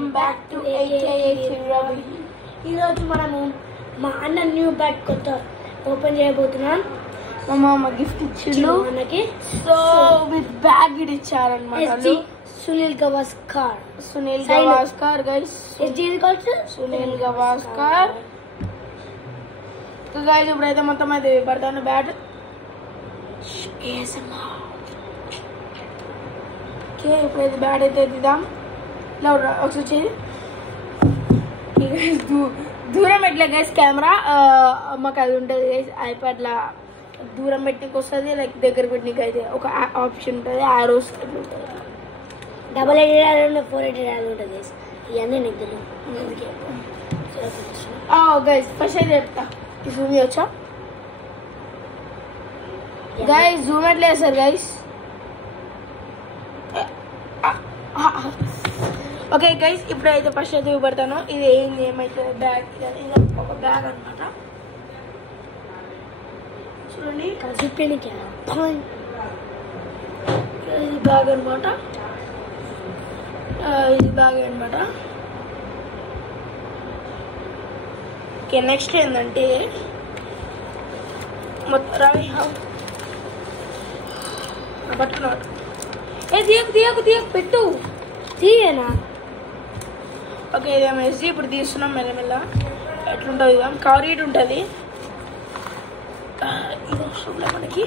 Welcome back to Ravi. ఈరోజు మనము మా అన్న న్యూ బ్యాగ్ కొత్త ఓపెన్ చేయబోతున్నాం. మా గిఫ్ట్ ఇచ్చిండు మనకి. సో విత్ బ్యాగ్ ఇది ఇచ్చారన్నమాట. సునీల్ గవాస్కర్ గైస్, సునీల్ గవాస్కర్. గైస్ ఇప్పుడైతే మొత్తం అయితే పడతాను బ్యాట్. ఓకే, ఇప్పుడైతే బ్యాట్ అయితే తీద్దాం. ఇలా ఒకసారి చేయి. దూరం పెట్టలే గైస్ కెమెరా. మాకు అది ఉంటుంది గైస్, ఐప్యాడ్ లా దూరం పెట్టడానికి వస్తుంది, లైక్ దగ్గర పెట్టడానికి అయితే ఒక ఆప్షన్ ఉంటుంది, ఆరోస్ ఉంటుంది. డబల్ ఎడిట్ యాడ్ ఉంటుంది, 4 ఎడిట్ యాడ్ ఉంటుంది గైస్. ఇవన్నీ నీకు తెలియదు. గైస్ ఫస్ట్ అయితే చెప్తా, జూమ్ చేయొచ్చా గైస్? జూమ్ ఎట్లేదు సార్ గైస్. ఓకే గైస్, ఇప్పుడైతే ఫస్ట్ అయితే ఇవ్వబడతాను. ఇది ఏమైతే బ్యాగ్, ఇది ఒక బ్యాగ్ అనమాట. చూడండి, ఇది బ్యాగ్ అనమాట. ఇది బ్యాగ్ అనమాట. ఓకే, నెక్స్ట్ ఏంటంటే మొత్తం రవి పట్టుకున్నాడు. తీయకు పెట్టు, తీయనా? ఓకే, ఇదేమేసి ఇప్పుడు తీస్తున్నాం మెల్లమెల్ల. ఎట్లుంటుంది ఇక కవర్ ఇటు ఉంటుంది. ఇది అవసరంలే మనకి.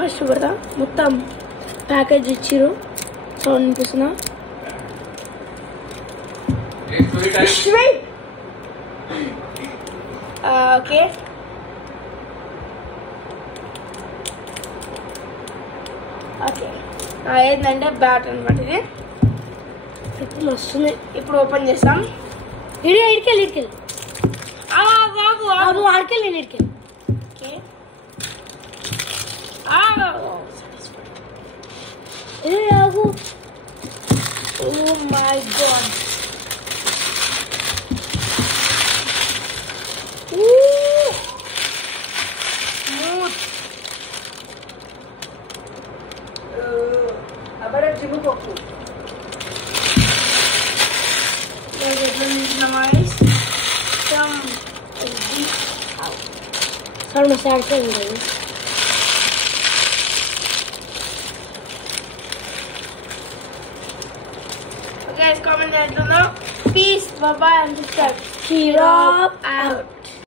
ఫస్ట్ పెడతా. మొత్తం ప్యాకేజ్ ఇచ్చిర్రు, సౌండ్ వినిపిస్తున్నా. ఓకే, ఓకే ఏంటంటే బ్యాట్ అనమాట. ఇది ఇప్పుడు వస్తుంది. ఇప్పుడు ఓపెన్ చేస్తాం. ఇడికెళ్ళి ఆగు ఆడికెళ్ళి నేను ఇడికెళ్ళి. ఓకే, ఆగు. ఓ మై గాడ్, చిమ్ముకోకు. సౌండ్ వస్తే ఉండదు. Guys, comment down below. Peace, bye bye, and subscribe. Keep up out.